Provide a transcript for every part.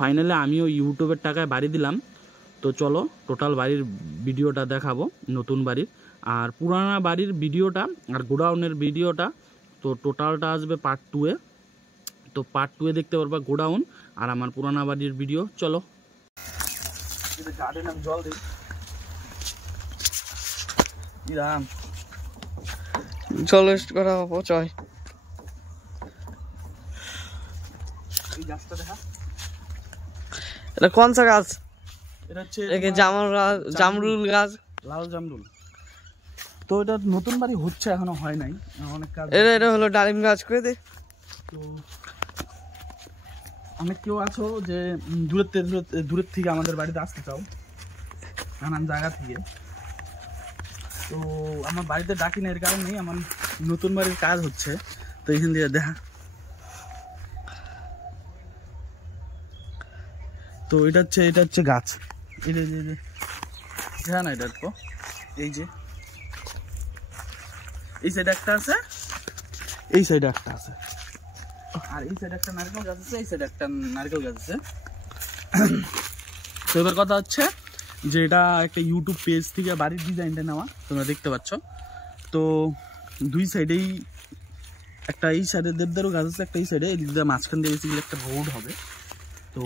Finally আমিও ইউটিউবের টাকায় বাড়ি দিলাম। তো চলো টোটাল বাড়ির ভিডিওটা দেখাবো, নতুন বাড়ির আর পুরানা বাড়ির ভিডিওটা আর গোডাউনের ভিডিওটা। তো টোটালটা আসবে পার্ট 2-এ। তো পার্ট 2-এ দেখতে পারবা গোডাউন আর আমার পুরানা বাড়ির ভিডিও। চলো গার্ডেন আমি জল দিই। জল ওয়েস্ট করা অপচয়। এই গাছটা দেখা, এটা কোন সা গাছ? এটা হচ্ছে জামরুল গাছ, লাল জামরুল। তো এটা নতুন বাড়ি হচ্ছে, এখনো হয় নাই, অনেক কাজ। এটা হলো ডালিম গাছ করে দে। তো অনেক কেউ আছো যে দূরের থেকে আমাদের বাড়িতে আসতে চাও, নানান জায়গা থেকে। তো আমার বাড়িতে ডাকি না এর কারণেই, আমার নতুন বাড়ির কাজ হচ্ছে। তো এখান দিয়ে দেখা, তো এটা হচ্ছে গাছ। এই যে দেখা না, এটা তো এই যে এই সাইডে একটা আছে, এই সাইডে একটা আছে, আর এই সাইডে একটা নারকেল গাছ আছে, এই সাইডে একটা নারকেল গাছ আছে। তো এবার কথা হচ্ছে যে এটা একটা ইউটিউব পেজ থেকে বাড়ির ডিজাইনটা নেওয়া, তোমরা দেখতে পাচ্ছ। তো দুই সাইডেই একটা, এই সাইডে দেবদারু গাছ আছে, একটা এই সাইডে, এই দিক দিয়ে মাঝখান দিয়ে বেসিক্যালি একটা রোড হবে। তো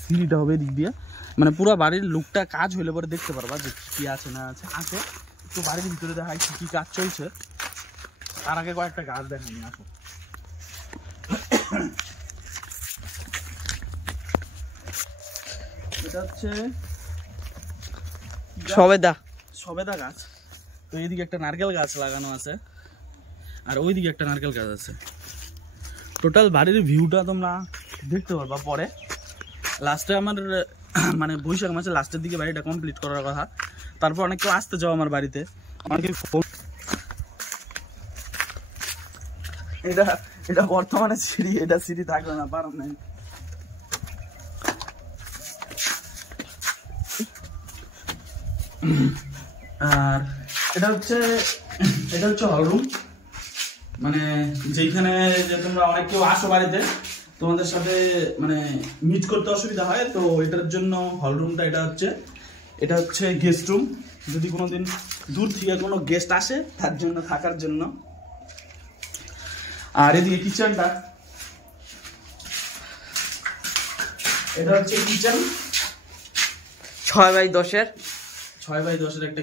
সিঁড়িটা হবে এদিক দিয়ে, মানে পুরো বাড়ির লুকটা কাজ হলে পরে দেখতে পারবা যে কী আছে না আছে। আসো তো বাড়ির ভিতরে দেখাই কী কাজ চলছে, তার আগে কয়েকটা গাছ দেখানি। আসো, এটা হচ্ছে সবেদা গাছ। তো এইদিকে একটা নারকেল গাছ লাগানো আছে, আর ওইদিকে একটা নারকেল গাছ আছে। টোটাল বাড়ির ভিউটা তোমরা দেখতে পারবা পরে। লাস্টে আমার মানে বৈশাখ মাসে লাস্টের দিকে বাড়িটা কমপ্লিট করার কথা। তারপর অনেক কেউ আসতে চাও আমার বাড়িতে, অনেকে ফোন। এটা বর্তমানে সিঁড়ি, এটা সিঁড়ি থাকবে না, পারো নাই। আর এটা হচ্ছে হলরুম, মানে যেখানে যে তোমরা অনেক কেউ আসো বাড়িতে, তোমাদের সাথে মানে মিট করতে অসুবিধা হয়। তো এটার জন্য হলরুমটা, এটা হচ্ছে গেস্ট রুম। যদি কোনোদিন দূর থেকে কোনো গেস্ট আসে তার জন্য থাকার জন্য। আর এদিকে কিচেনটা, এটা হচ্ছে কিচেন 6x10-এর 6x10-এর একটা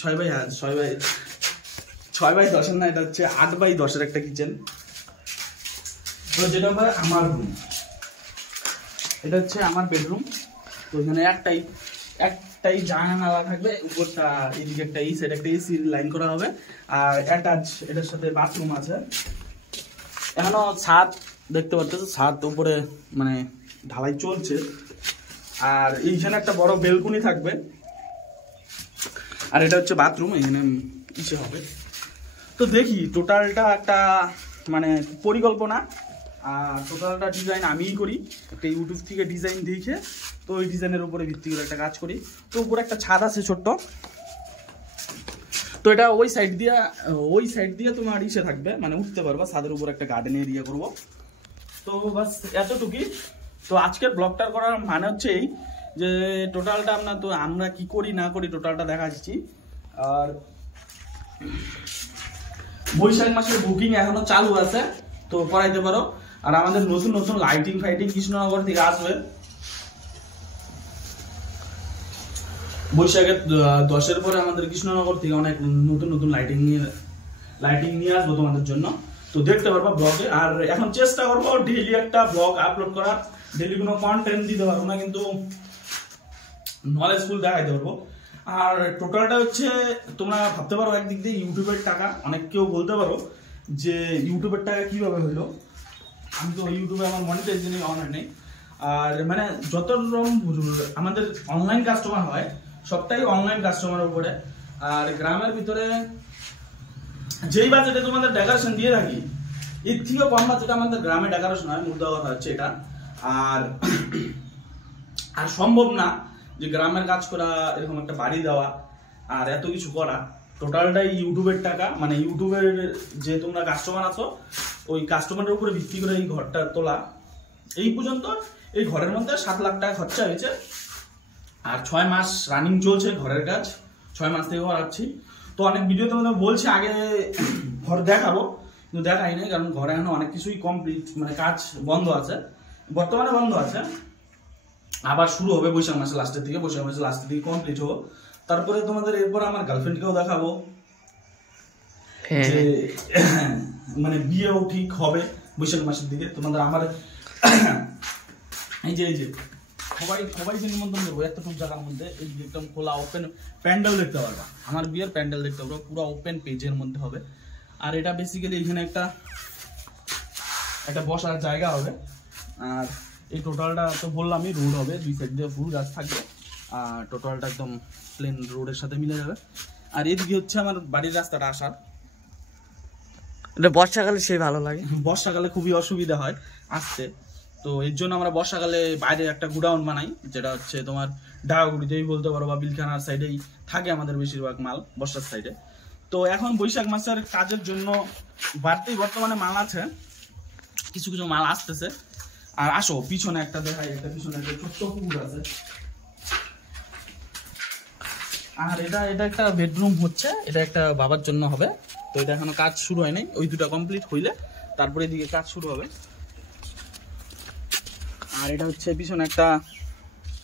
6x10-এর না, এটা হচ্ছে 8x10-এর একটা কিচেন। যেটা হয় আমার রুম, এটা হচ্ছে আমার বেডরুম। তো এখানে একটাই জানালা থাকবে, উপরটা এদিকে একটা, এই সাইড একটা এসি লাইন করা হবে। আর অ্যাটাচ এটার সাথে বাথরুম আছে। এখনো ছাদ দেখতে পাচ্ছ, ছাদ উপরে মানে ঢালাই চলছে। আর এইখানে একটা বড় বেলকুনি থাকবে। আর এটা হচ্ছে বাথরুম, এখানে ইসে হবে। তো দেখি টোটালটা একটা মানে পরিকল্পনা, আর টোটালটা ডিজাইন আমিই করি, একটা ইউটিউব থেকে ডিজাইন দেখে। তো ওই ডিজাইনের উপরে ভিত্তি করে একটা কাজ করি। তো উপরে একটা ছাদ আছে ছোট্ট। তো এটা ওই সাইড দিয়ে তোমার ইসে থাকবে, মানে উঠতে পারবা ছাদের উপর, একটা গার্ডেন এরিয়া করবো। তো বাস এতটুকুই। তো আজকের ব্লগটার করার মানে হচ্ছে এই যে টোটালটা আমরা কি করি না করি টোটালটা দেখাচ্ছি। আর বৈশাখ মাসের বুকিং এখনো চালু আছে, তো করাইতে পারো। আর আমাদের নতুন লাইটিং কৃষ্ণনগর থেকে আসবে। বৈশাখের 10-এর পরে আমাদের কৃষ্ণনগর থেকে অনেক নতুন লাইটিং নিয়ে আসবো তোমাদের জন্য। তো দেখতে পারবা ব্লগে। আর এখন চেষ্টা করবো ডেইলি একটা ব্লগ আপলোড করার। ডেইলি কোনো কন্টেন্ট দিতে পারবো না, কিন্তু নলেজফুল দেখাইতে পারবো। আর টোটালটা হচ্ছে তোমরা ভাবতে পারো একদিক দিয়ে ইউটিউবের টাকা। অনেক কেউ বলতে পারো যে ইউটিউবের টাকা কিভাবে হইলো। আমি তো ইউটিউবে আমার মনিটাইজেশন অন হয় নাই। আর মানে যত রকম আমাদের অনলাইন কাস্টমার হয়, সবটাই অনলাইন কাস্টমারের উপরে। আর গ্রামের ভিতরে যেই বাজেটে তোমাদের ডেকোরেশন দিয়ে থাকি, এর থেকেও কম বাজেটে আমাদের গ্রামে ডেকোরেশন হয়। মুদ্রা কথা হচ্ছে এটা। আর সম্ভব না যে গ্রামের কাজ করা, এরকম একটা বাড়ি দেওয়া, আর এত কিছু করা। টোটালটাই ইউটিউবের টাকা, মানে ইউটিউবের যে তোমরা কাস্টমার আছো, ওই কাস্টমারের উপরে ভিত্তি করে এই ঘরটা তোলা। এই পর্যন্ত এই ঘরের মধ্যে 7 লাখ টাকা খরচা হয়েছে, আর 6 মাস রানিং চলছে ঘরের কাজ, 6 মাস থেকে করাচ্ছি। তো অনেক ভিডিওতে মধ্যে বলছি আগে ঘর দেখাবো, কিন্তু দেখাই নাই, কারণ ঘরে এখন অনেক কিছুই কমপ্লিট, মানে কাজ বন্ধ আছে, বর্তমানে বন্ধ আছে, আবার শুরু হবে বৈশাখ মাসের লাস্টের দিকে, বৈশাখ মাসের লাস্টের দিকে কমপ্লিট হবো। তারপরে তোমাদের এরপর আমার গার্লফ্রেন্ডকেও দেখাবো, যে মানে বিয়েও ঠিক হবে বৈশাখ মাসের দিকে। তোমাদের আমার এই যে সবাইকে নিমন্ত্রণ করবো এতটুকু জায়গার মধ্যে, এই একদম খোলা ওপেন প্যান্ডেল দেখতে পারবা, আমার বিয়ের প্যান্ডেল দেখতে পারবো, পুরো ওপেন পেজের মধ্যে হবে। আর এটা বেসিক্যালি এখানে একটা বসার জায়গা হবে। আর এই টোটালটা তো বললামই, রোড হবে, 2 সাইড দিয়ে ফুল গাছ থাকবে, আর টোটালটা একদম প্লেন রোডের সাথে মিলে যাবে। আর এদিকে হচ্ছে আমার বাড়ির রাস্তাটা আসার, এটা বর্ষাকালে সেই ভালো লাগে, বর্ষাকালে খুবই অসুবিধা হয় আসতে, তো এর জন্য আমরা বর্ষাকালে বাইরে একটা গুডাউন বানাই, যেটা হচ্ছে তোমার ডাগাগুড়িতেই বলতে পারো বা বিলখানার সাইডেই থাকে আমাদের বেশিরভাগ মাল বর্ষার সাইডে। তো এখন বৈশাখ মাসের কাজের জন্য বাড়তেই বর্তমানে মাল আছে, কিছু কিছু মাল আসতেছে। আর আসো পিছনে একটা দেখাই, পিছনে একটা ছোট্ট পুকুর আছে, আর এটা একটা বেডরুম হচ্ছে, এটা একটা বাবার জন্য হবে। তো এটা এখনো কাজ শুরু হয় নাই, ওই দুটা কমপ্লিট হইলে তারপরে এদিকে কাজ শুরু হবে। আর এটা হচ্ছে পিছনে একটা,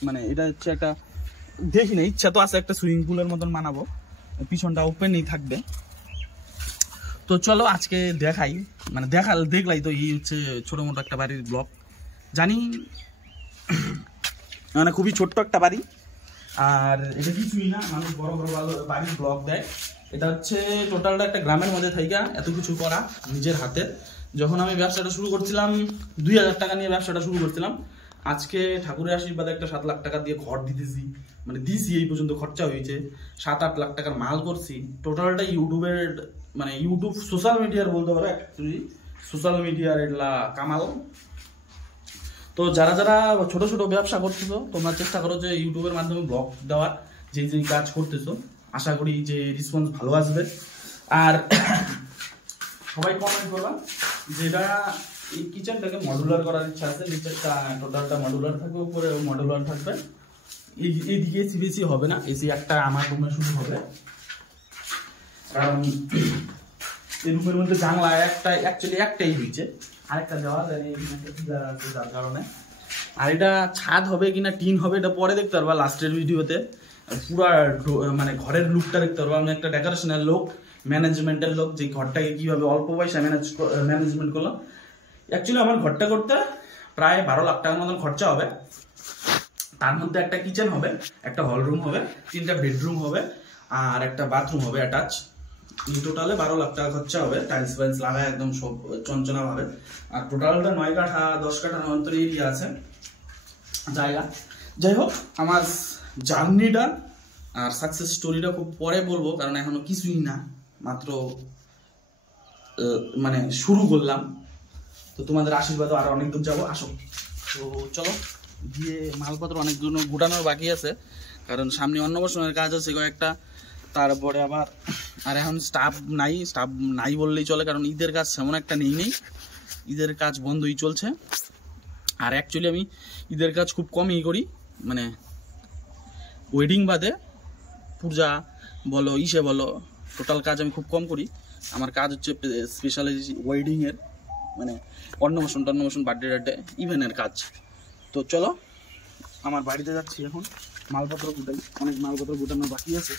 মানে এটা হচ্ছে একটা, দেখি না, ইচ্ছা তো আছে একটা সুইমিং পুলের মতন বানাবো, পিছনটা ওপেনই থাকবে। তো চলো আজকে দেখাই, মানে দেখলাই তো এই হচ্ছে ছোট মোটো একটা বাড়ির ব্লগ, জানি মানে খুবই ছোট্ট একটা বাড়ি, আর এটা কিছুই না, মানুষ বড় বড় বাড়ির ব্লগ দেয়। এটা হচ্ছে টোটালটা একটা গ্রামের মধ্যে থাইকা এত কিছু করা নিজের হাতে। যখন আমি ব্যবসাটা শুরু করছিলাম 2000 টাকা নিয়ে ব্যবসাটা শুরু করছিলাম, আজকে ঠাকুরের আশীর্বাদে একটা 7 লাখ টাকা দিয়ে ঘর দিতেছি, মানে দিছি, এই পর্যন্ত খরচা হয়েছে 7-8 লাখ টাকার মাল করছি। টোটালটা ইউটিউবের, মানে ইউটিউব সোশ্যাল মিডিয়ার বলতে পারো, অ্যাকচুয়ালি সোশ্যাল মিডিয়ার এগুলা কামাল। তো যারা ছোট ছোট ব্যবসা করতেছো, তোমরা চেষ্টা করো যে ইউটিউবের মাধ্যমে ব্লগ দেওয়ার, যে কাজ করতেছো, আশা করি যে রেসপন্স ভালো আসবে। আর সবাই কমেন্ট করবা, যেটা এই কিচেনটাকে মডুলার করার ইচ্ছা আছে, নিচেরটা টোটালটা মডুলার থাকবে, উপরে মডুলার থাকবে, এইদিকে এসি বেশি হবে না, এসি একটা আমার রুমে শুরু হবে, কারণ এই রুমের মধ্যে জানলা একটাই হয়েছে, আরেকটা দেওয়া যায় যার কারণে। আর এটা ছাদ হবে কিনা টিন হবে এটা পরে দেখতে পারবা লাস্টের ভিডিওতে, পুরা মানে ঘরের লুকটা দেখতে পারবো। আমি একটা ডেকোরেশনের লোক, ম্যানেজমেন্টের লোক, যে ঘরটাকে কিভাবে অল্প পয়সা ম্যানেজমেন্ট করলাম। অ্যাকচুয়ালি আমার ঘরটা করতে প্রায় 12 লাখ টাকার মতন খরচা হবে। তার মধ্যে একটা কিচেন হবে, একটা হল রুম হবে, 3টা বেডরুম হবে, আর একটা বাথরুম হবে অ্যাটাচ। টোটালে 12 লাখ টাকা খরচা হবে, টাইলস ফাইলস লাগায় একদম সব চঞ্চনা ভাবে। আর টোটালটা 9 কাঠা 10 কাঠার অন্তর এরিয়া আছে জায়গা। যাই হোক, আমার জার্নিটা আর সাকসেস স্টোরিটা খুব পরে বলবো, কারণ এখনো কিছুই না, মাত্র মানে শুরু করলাম। তো তোমাদের আশীর্বাদ আরো অনেক দূর যাবো, আসো। তো চলো গিয়ে মালপত্র অনেকগুলো গোটানোর বাকি আছে, কারণ সামনে অন্নপ্রাশনের কাজ আছে কয়েকটা, তারপরে আবার আর এখন স্টাফ নাই বললেই চলে, কারণ ঈদের কাজ সেমন একটা নেই, ঈদের কাজ বন্ধই চলছে। আর অ্যাকচুয়ালি আমি ঈদের কাজ খুব কমই করি, মানে ওয়েডিং বাদে পূজা বলো বলো টোটাল কাজ আমি খুব কম করি। আমার কাজ হচ্ছে স্পেশালি ওয়েডিংয়ের, মানে অন্নপ্রাশন বার্থডে ইভেন্টের কাজ। তো চলো আমার বাড়িতে যাচ্ছি এখন, মালপত্র গুটাই, অনেক মালপত্র গুটানোর বাকি আছে।